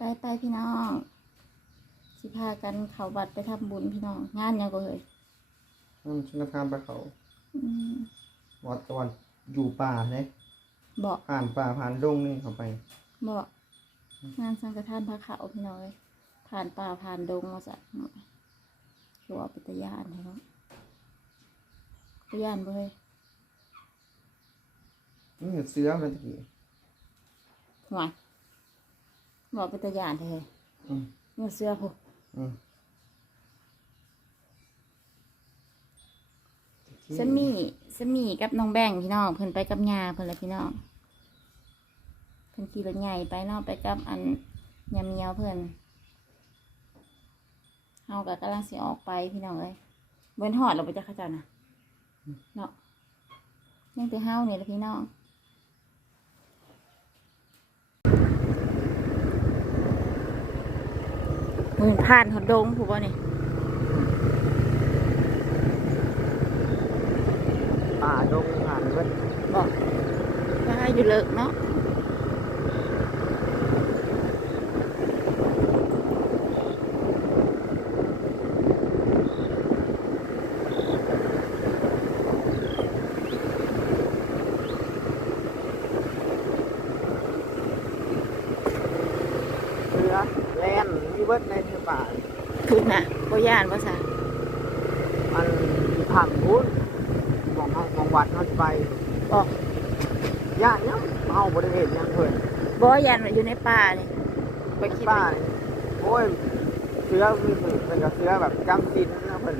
ไปไปพี่น้อง สิพากันเขาบัดไปทำบุญพี่น้อง งานยังก็เลยมันชนะทานปลาเขาอืมวัดตะวันอยู่ป่าเลยบอกผ่านป่าผ่านดงนี่เข้าไปบอกงานสังฆทานพระเขาพี่น้องเลยผ่านป่าผ่านดงมาจากคือว่าเป็นตะยานพี่น้องตะยานบ่เลยนี่เสือมันตะกี้หวาย บอกเป็นตะยานเลยอืมเมื่อเสื้อผมอืมสมีสมีกับน้องแบงพี่น้องเพิ่นไปกับยาเพิ่นเลยพี่น้องเพิ่นขี่รถใหญ่ไปเนาะไปกับอันยำเมียวเพิ่นเฮาก็กำลังสิออกไปพี่น้องเอ้ยเว้นหอดเราไปจะเข้าเจ้านะเนาะยังแต่เฮานี่แหละพี่น้อง มือผ่านหอดดงผูกบ่นี่ป่าดงผ่านเว้ยบอกว่าอยู่เลิกเนาะ เสือแลนมีเบิดในเสือป่า ขึ้นน่ะบ่ย่านว่าซะมันผ่านพุ้นมองเอามองวัดเขาสิไปบอกย่านเนี้ยเอาบริเวณยังเพิ่นบ่ย่านว่าอยู่ในป่าเลยไปคิดป่าว่านี่โอ้ยเสือมีเพิ่นเพิ่นกับเสือแบบจำศีลนะเพิ่น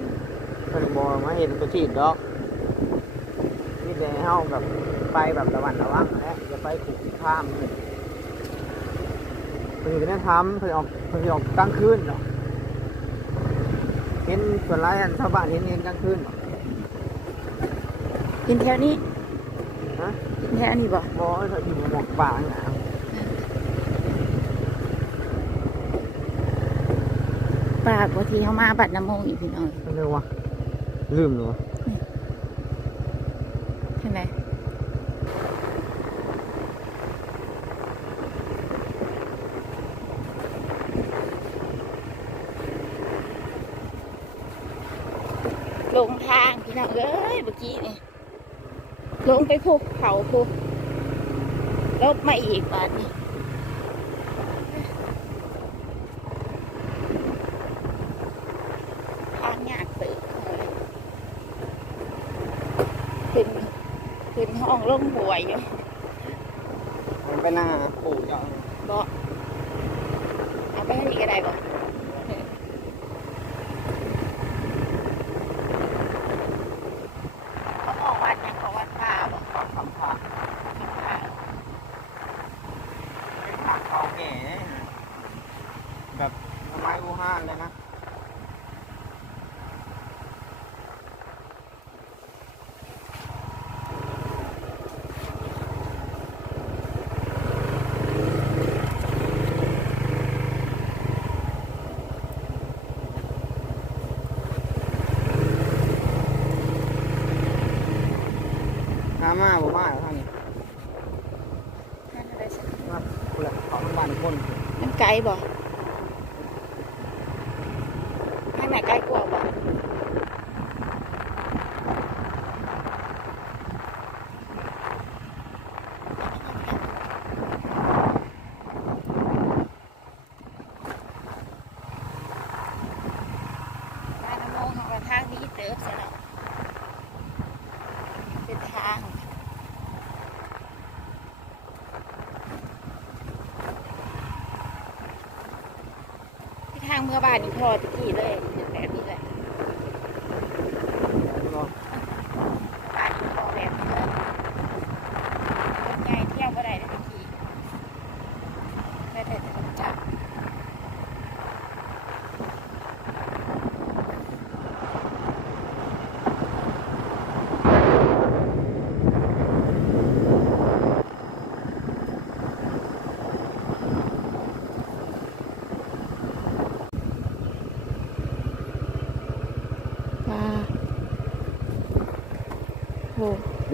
เพิ่นบ่มาเห็นตัวชีดดอกมีแต่เฮาแบบไปแบบระวังระวังแหละอย่าไปขู่ข้ามเพิ่นเพิ่นก็ได้ทำเพิ่นออกเพิ่นสิออกกลางคืนเนาะ เห็นส่วนหลายอันชาวบ้านเห็นเห็นกลางคืนเนาะกินแถวนี้ฮะกินแถวนี้บ่บ่ถ้าอยู่หมอกป่าหนาวป่าบ่ที่เฮามาบัดน้ำโมงอีกพี่น้องเพิ่นเรียกว่าลืมหรือวะใช่ไหม ลงทางพี่น้องเอ้ยเมื่อกี้นี่ลงไปภูเขาภูลบมาอีกบาดนี้ทางยากตื่นเลยขึ้นขึ้นห้องลงหวยอยู่มันไปหน้าปู่เจ้าบอกเอาไปให้นี่ก็ได้บอกเขาออกวัดนะเขาวัดป่าบอก คำผ่า ป่า เป็นผักเก่าแก่แบบสมัยอู่ฮั่นเลยนะ หา มาบ่มาแล้วทางนี้นั่นอะไรสิมาคนละของบ้านคนมันไกลบอกข้างไหนไกลกว่าบอกบ้านน้ำโมงของเราทางนี้เติบใช่ไหมเป็นทาง ทางเมื่อบ้านนี่พอตะกี้เลยแบบนี้แหละ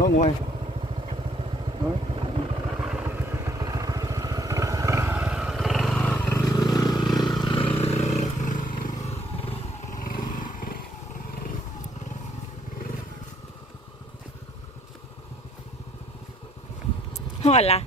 nó ngoài Đấy. hỏi là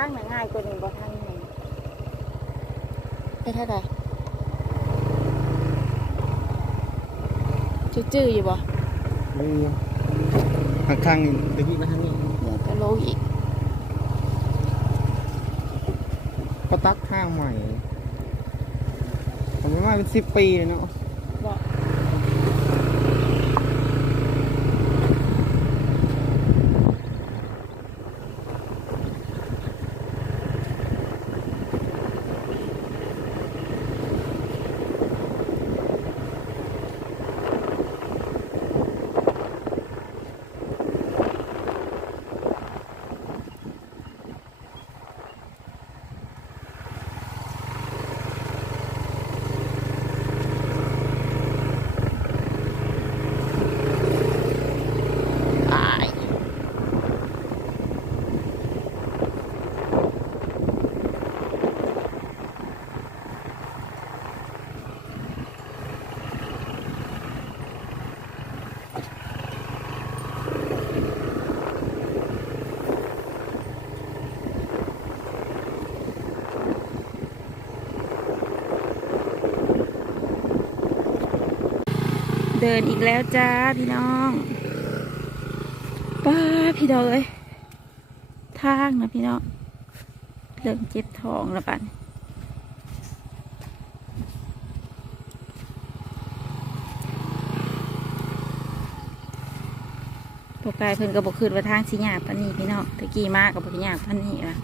างหนังง่ายกว่าหนึ่งบ่ทางหนึ่งไปเท่าไหร่จื้อๆอยู่บ่นี่ทางข้างนี่ตะกี้มาทางนี้เดี๋ยวจะโลอีกก็ตักทางใหม่ผมว่าเป็นสิบปีเลยเนาะ บ่ ตาย เดินอีกแล้วจ้าพี่น้องป้าพี่ดอกเอ้ยทางนะพี่น้องเริ่มเจ็บท้องแล้วปันพวกายเพิ่นก็บอกคืนว่าทางสิยากปันนี้พี่น้องตะกี้มากกับบอกยากปันนี้ละ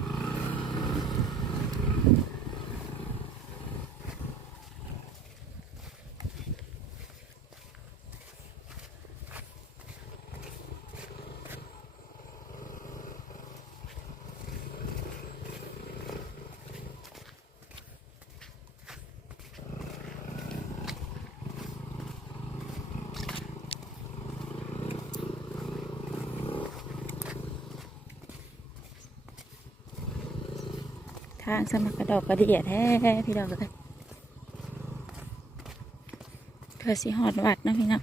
างสมัครกระดอกกระเดียดแท้พี่ดอกเลยเธอสิหอดวัดนะพี่น้อง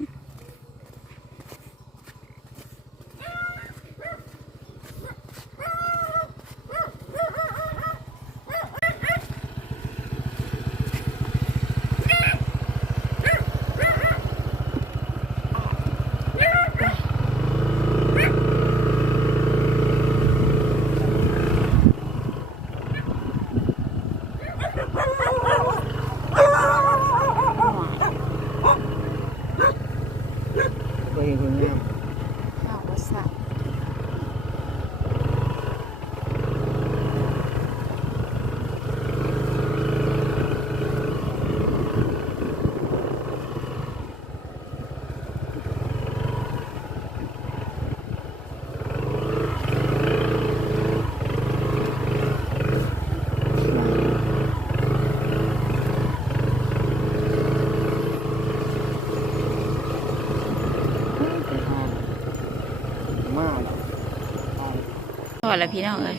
อแล้วพี่น้องเอ้ย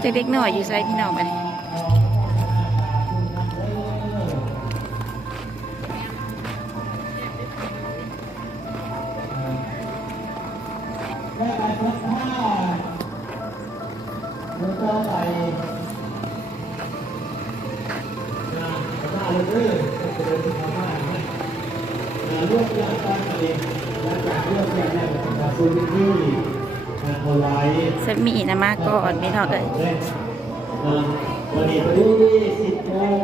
เด็กๆหน่อยอยู่ไซพี่น้องไปแล้วไป เซมีนะมาก่อนพี่น้องเอ้ยวันนี้พอดีสิบโมง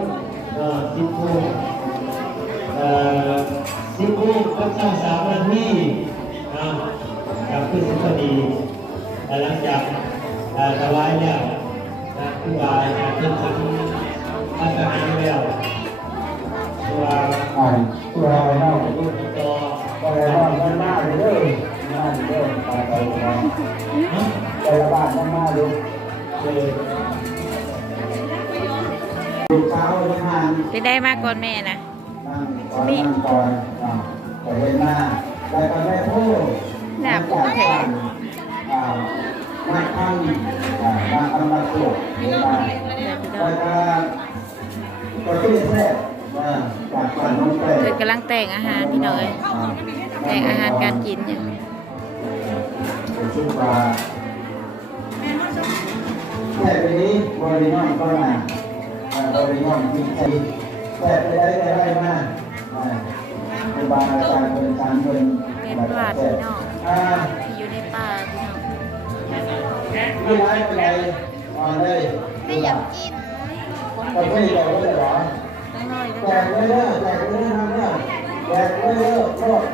เอ่อสิบโมงเอ่อสิบโมงก็เช้าสามนาทีอ่ากับขึ้นพอดีแต่หลังจากเอ่อถวายแล้วนะคือว่าจะขึ้นถึงอาสนะแล้วตัว อ่านตัวอะไรเนาะลูกต่อตัวอะไรเนาะมันมาเลยมาเลยไปไปไปไปละบ้านมันมาดูเลยดูเช้าที่งานไปได้มาก่อนแม่นะนั่งก่อนนั่งก่อนอ่าไปเห็นหน้าแล้วก็แม่พูดหน้าปูแข็งอ่านักทำอ่านักทำนักสู้เห็นหน้าเดี๋ยวพี่น้อแล้งวก็ก็ที่แท้อ่าจากบ้านน้องแป้ เกิดกำลังแต่งอาหารพี่น้องเอ้ยแต่งอาหารการกินอยู่ชื่อว่าแค่ไปนี้บริโนอนก็มาบริโนอนกินใจแต่ไปได้ได้ได้มากเป็นบางอาจารย์เป็นการเป็นเป็นปลาดพี่น้องอ่าที่อยู่ในป่าพี่น้องไม่ร้ายไม่ไรอ่อนเลยไม่อยากกินก็ไม่อยากเลยหรอต้อง น้อยแจกเลยเด้อแจกเลยทำเนี่ยแจกเลยเด้อโทษ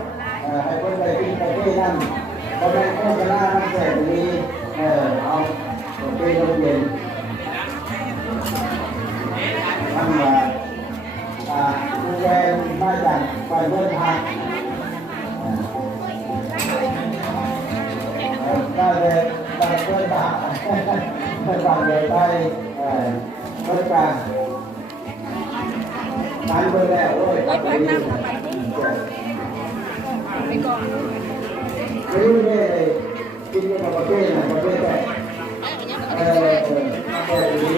ให้คนไปกินไปที่นั่นเขาเป็นโฆษณาทั้งแจกนี้เออเอาไปโรงเรียนทำมาอ่าดูแลมาจากไปเพื่อนทางได้เลยไปเพื่อนทางไปฟังเลยไปเออเพื่อนก ลางทานเบอร์แล้วโอ้ยไปนั่งไปไปก่อนไม่รู้เนี่ยกินกับประเทไหนประเภทไหนเออเออเออนี้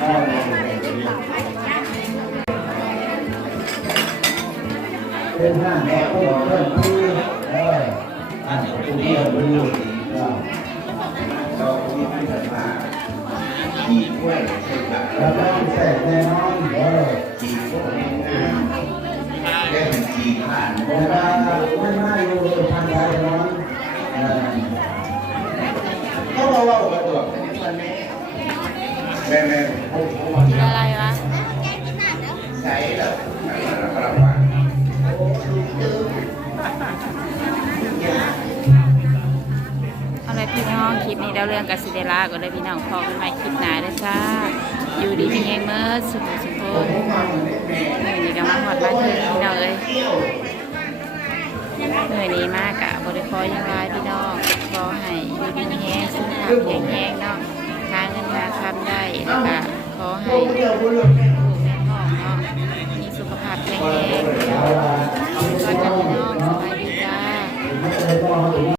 เออเป็นห้างแบบเพื่อนเพื่อนที่เอออ่านผู้ที่เราดูเราที่ไม่สามารถขี่ถ้วยแล้วก็แสกแน่นอนเออ ขี่ผ่านแล้วก็ไม่ไม่อยู่ทางใดนอนเออเขาบว่าอุปตัวแม่แม่อะไรวะใส่แล้วประมาณอาเลยพี่น้องคลิปนี้เราเรื่องกับซิเดล่าก็เลยพี่น้องพอกันใหม่คลิปหน้าเลยจ้าอยู่ดีมีแรงเมื่อสุขสุขโทนเหนื่อยนี่ก็มาหอดบ้านเพื่อนพี่น้องเอ้ย เหนื่อยนี้มากอะบริคอยังไงพี่น้องขอให้ดีมีแรงสุขภาพแข็งแรงเนาะหาเงินหาคำได้แล้วก็ขอให้ลูกแม่พ่อเนาะมีสุขภาพแข็งแรงก็จะพี่น้องสบายดีจ้า